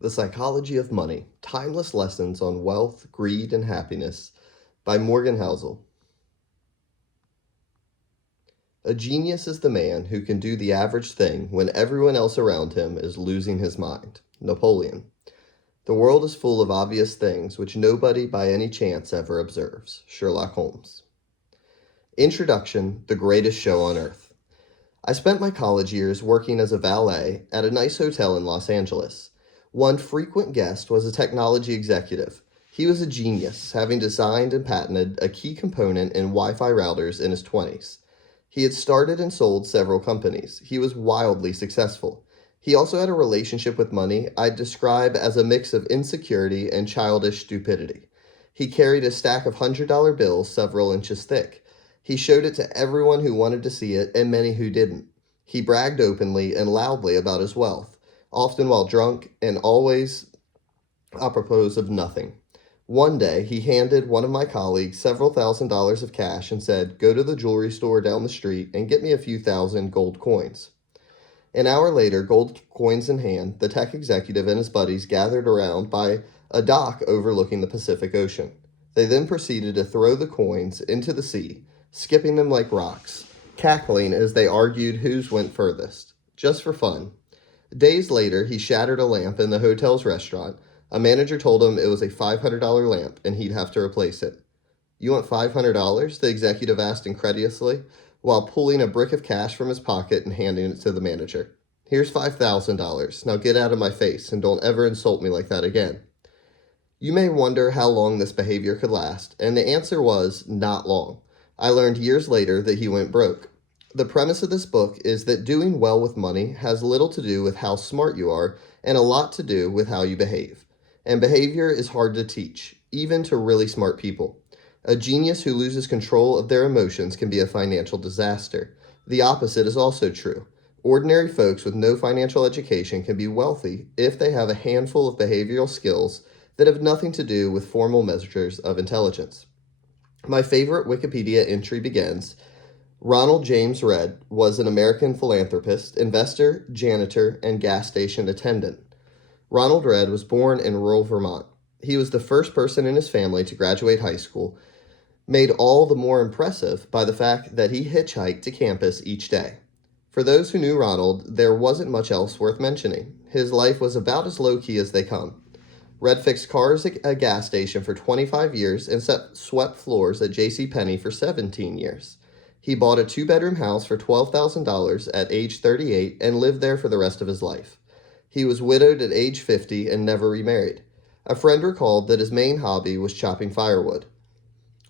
The Psychology of Money, Timeless Lessons on Wealth, Greed, and Happiness by Morgan Housel. A genius is the man who can do the average thing when everyone else around him is losing his mind. Napoleon. The world is full of obvious things which nobody by any chance ever observes. Sherlock Holmes. Introduction, The Greatest Show on Earth. I spent my college years working as a valet at a nice hotel in Los Angeles. One frequent guest was a technology executive. He was a genius, having designed and patented a key component in Wi-Fi routers in his 20s. He had started and sold several companies. He was wildly successful. He also had a relationship with money I'd describe as a mix of insecurity and childish stupidity. He carried a stack of $100 bills several inches thick. He showed it to everyone who wanted to see it and many who didn't. He bragged openly and loudly about his wealth, often while drunk and always apropos of nothing. One day, he handed one of my colleagues several $1,000s of cash and said, "Go to the jewelry store down the street and get me a few thousand gold coins." An hour later, gold coins in hand, the tech executive and his buddies gathered around by a dock overlooking the Pacific Ocean. They then proceeded to throw the coins into the sea, skipping them like rocks, cackling as they argued whose went furthest, just for fun. Days later, he shattered a lamp in the hotel's restaurant. A manager told him it was a $500 lamp and he'd have to replace it. "You want $500? The executive asked incredulously, while pulling a brick of cash from his pocket and handing it to the manager. "Here's $5,000. Now get out of my face and don't ever insult me like that again." You may wonder how long this behavior could last, and the answer was not long. I learned years later that he went broke. The premise of this book is that doing well with money has little to do with how smart you are and a lot to do with how you behave. And behavior is hard to teach, even to really smart people. A genius who loses control of their emotions can be a financial disaster. The opposite is also true. Ordinary folks with no financial education can be wealthy if they have a handful of behavioral skills that have nothing to do with formal measures of intelligence. My favorite Wikipedia entry begins, "Ronald James Redd was an American philanthropist, investor, janitor, and gas station attendant." Ronald Redd was born in rural Vermont. He was the first person in his family to graduate high school, made all the more impressive by the fact that he hitchhiked to campus each day. For those who knew Ronald, there wasn't much else worth mentioning. His life was about as low-key as they come. Redd fixed cars at a gas station for 25 years and swept floors at JCPenney for 17 years. He bought a two-bedroom house for $12,000 at age 38 and lived there for the rest of his life. He was widowed at age 50 and never remarried. A friend recalled that his main hobby was chopping firewood.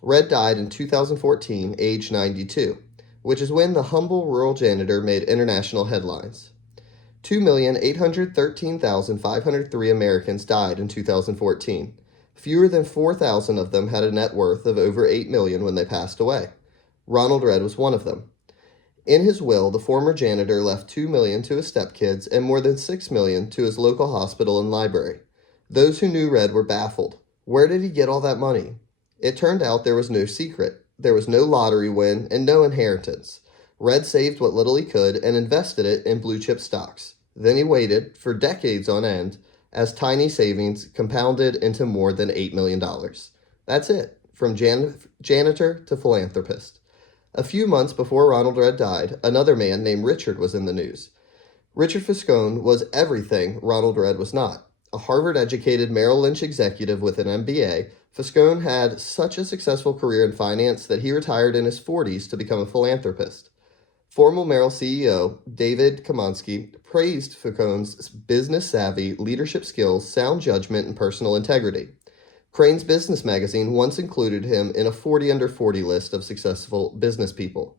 Redd died in 2014, age 92, which is when the humble rural janitor made international headlines. 2,813,503 Americans died in 2014. Fewer than 4,000 of them had a net worth of over $8 million when they passed away. Ronald Redd was one of them. In his will, the former janitor left $2 million to his stepkids and more than $6 million to his local hospital and library. Those who knew Redd were baffled. Where did he get all that money? It turned out there was no secret. There was no lottery win and no inheritance. Redd saved what little he could and invested it in blue-chip stocks. Then he waited, for decades on end, as tiny savings compounded into more than $8 million. That's it, from janitor to philanthropist. A few months before Ronald Redd died, another man named Richard was in the news. Richard Fiscone was everything Ronald Redd was not. A Harvard-educated Merrill Lynch executive with an MBA, Fiscone had such a successful career in finance that he retired in his 40s to become a philanthropist. Former Merrill CEO David Kamansky praised Fiscone's business savvy, leadership skills, sound judgment, and personal integrity. Crain's Business magazine once included him in a 40 under 40 list of successful business people.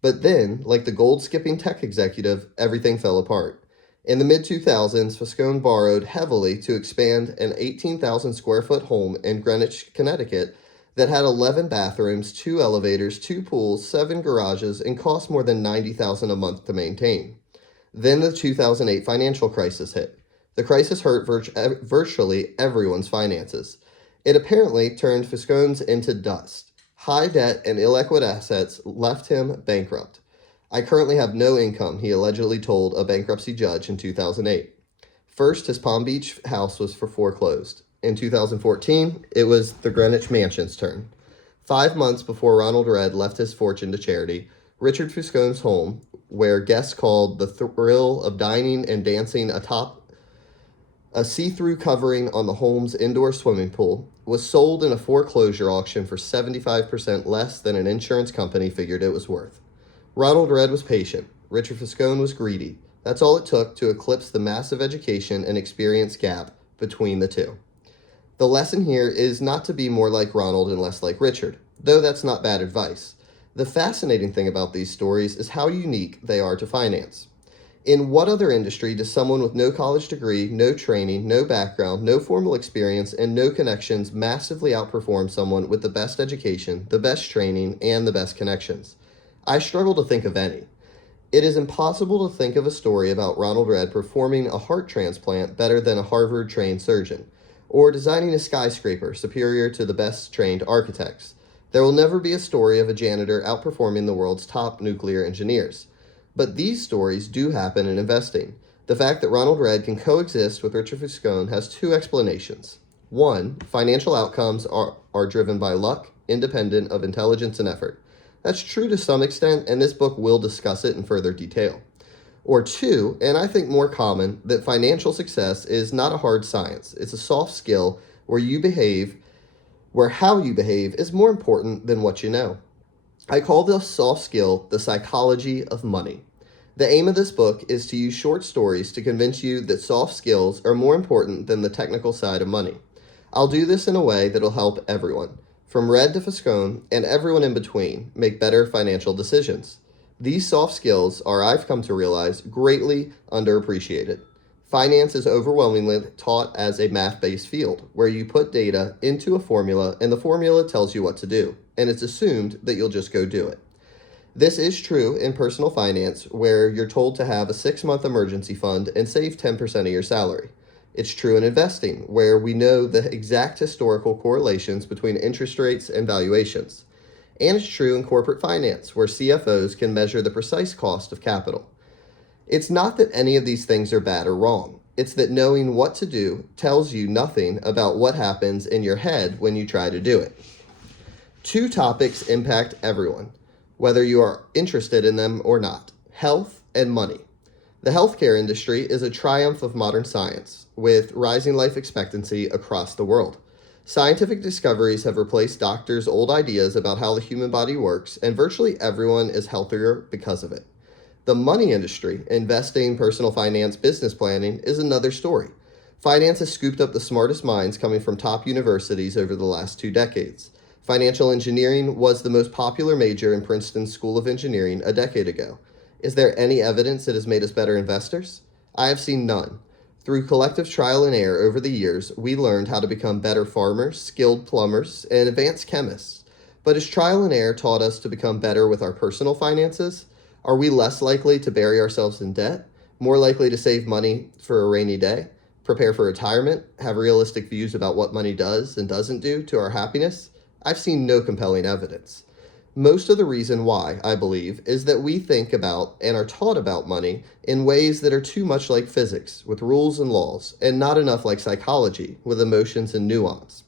But then, like the gold-skipping tech executive, everything fell apart. In the mid-2000s, Fiscone borrowed heavily to expand an 18,000 square foot home in Greenwich, Connecticut that had 11 bathrooms, 2 elevators, 2 pools, 7 garages, and cost more than $90,000 a month to maintain. Then the 2008 financial crisis hit. The crisis hurt virtually everyone's finances. It apparently turned Fiscone's into dust. High debt and illiquid assets left him bankrupt. "I currently have no income," he allegedly told a bankruptcy judge in 2008. First, his Palm Beach house was foreclosed. In 2014, it was the Greenwich Mansion's turn. 5 months before Ronald Redd left his fortune to charity, Richard Fuscone's home, where guests called the thrill of dining and dancing atop a see-through covering on the home's indoor swimming pool, was sold in a foreclosure auction for 75% less than an insurance company figured it was worth. Ronald Redd was patient. Richard Fuscone was greedy. That's all it took to eclipse the massive education and experience gap between the two. The lesson here is not to be more like Ronald and less like Richard, though that's not bad advice. The fascinating thing about these stories is how unique they are to finance. In what other industry does someone with no college degree, no training, no background, no formal experience, and no connections massively outperform someone with the best education, the best training, and the best connections? I struggle to think of any. It is impossible to think of a story about Ronald Redd performing a heart transplant better than a Harvard-trained surgeon, or designing a skyscraper superior to the best-trained architects. There will never be a story of a janitor outperforming the world's top nuclear engineers. But these stories do happen in investing. The fact that Ronald Redd can coexist with Richard Fuscone has two explanations. One, financial outcomes are driven by luck, independent of intelligence and effort. That's true to some extent, and this book will discuss it in further detail. Or two, and I think more common, that financial success is not a hard science. It's a soft skill where how you behave is more important than what you know. I call this soft skill the psychology of money. The aim of this book is to use short stories to convince you that soft skills are more important than the technical side of money. I'll do this in a way that'll help everyone, from Redd to Fuscone and everyone in between, make better financial decisions. These soft skills are, I've come to realize, greatly underappreciated. Finance is overwhelmingly taught as a math-based field, where you put data into a formula and the formula tells you what to do, and it's assumed that you'll just go do it. This is true in personal finance, where you're told to have a 6-month emergency fund and save 10% of your salary. It's true in investing, where we know the exact historical correlations between interest rates and valuations. And it's true in corporate finance, where CFOs can measure the precise cost of capital. It's not that any of these things are bad or wrong. It's that knowing what to do tells you nothing about what happens in your head when you try to do it. Two topics impact everyone, whether you are interested in them or not: health and money. The healthcare industry is a triumph of modern science, with rising life expectancy across the world. Scientific discoveries have replaced doctors' old ideas about how the human body works, and virtually everyone is healthier because of it. The money industry, investing, personal finance, business planning, is another story. Finance has scooped up the smartest minds coming from top universities over the last 2 decades. Financial engineering was the most popular major in Princeton's School of Engineering a decade ago. Is there any evidence it has made us better investors? I have seen none. Through collective trial and error over the years, we learned how to become better farmers, skilled plumbers, and advanced chemists. But has trial and error taught us to become better with our personal finances? Are we less likely to bury ourselves in debt? More likely to save money for a rainy day? Prepare for retirement? Have realistic views about what money does and doesn't do to our happiness? I've seen no compelling evidence. Most of the reason why, I believe, is that we think about and are taught about money in ways that are too much like physics, with rules and laws, and not enough like psychology, with emotions and nuance.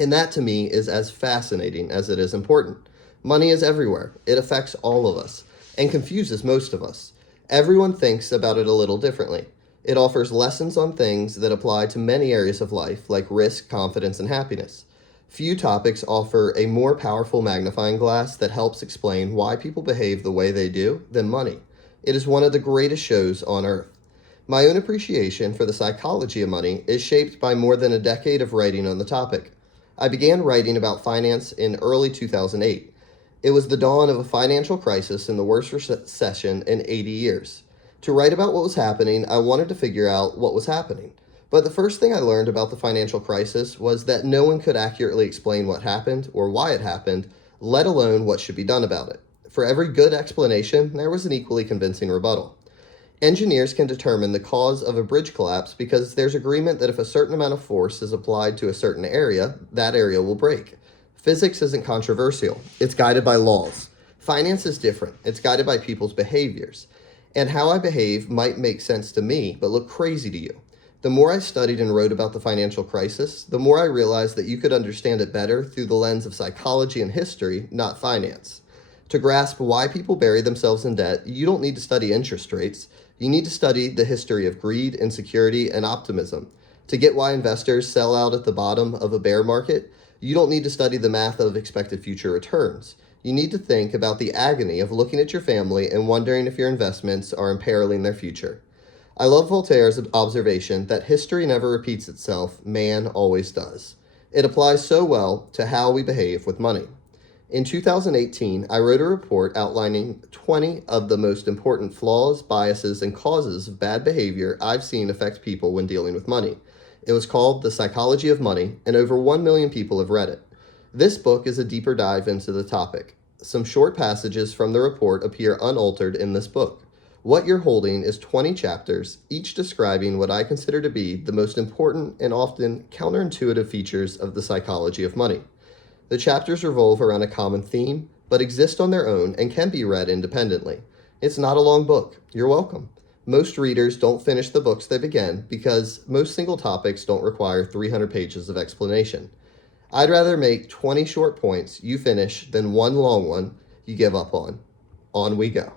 And that, to me, is as fascinating as it is important. Money is everywhere. It affects all of us, and confuses most of us. Everyone thinks about it a little differently. It offers lessons on things that apply to many areas of life, like risk, confidence, and happiness. Few topics offer a more powerful magnifying glass that helps explain why people behave the way they do than money. It is one of the greatest shows on earth. My own appreciation for the psychology of money is shaped by more than a decade of writing on the topic. I began writing about finance in early 2008. It was the dawn of a financial crisis and the worst recession in 80 years. To write about what was happening, I wanted to figure out what was happening. But the first thing I learned about the financial crisis was that no one could accurately explain what happened or why it happened, let alone what should be done about it. For every good explanation, there was an equally convincing rebuttal. Engineers can determine the cause of a bridge collapse because there's agreement that if a certain amount of force is applied to a certain area, that area will break. Physics isn't controversial. It's guided by laws. Finance is different. It's guided by people's behaviors. And how I behave might make sense to me, but look crazy to you. The more I studied and wrote about the financial crisis, the more I realized that you could understand it better through the lens of psychology and history, not finance. To grasp why people bury themselves in debt, you don't need to study interest rates. You need to study the history of greed, insecurity, and optimism. To get why investors sell out at the bottom of a bear market, you don't need to study the math of expected future returns. You need to think about the agony of looking at your family and wondering if your investments are imperiling their future. I love Voltaire's observation that history never repeats itself, man always does. It applies so well to how we behave with money. In 2018, I wrote a report outlining 20 of the most important flaws, biases, and causes of bad behavior I've seen affect people when dealing with money. It was called The Psychology of Money, and over 1 million people have read it. This book is a deeper dive into the topic. Some short passages from the report appear unaltered in this book. What you're holding is 20 chapters, each describing what I consider to be the most important and often counterintuitive features of the psychology of money. The chapters revolve around a common theme, but exist on their own and can be read independently. It's not a long book. You're welcome. Most readers don't finish the books they begin because most single topics don't require 300 pages of explanation. I'd rather make 20 short points you finish than one long one you give up on. On we go.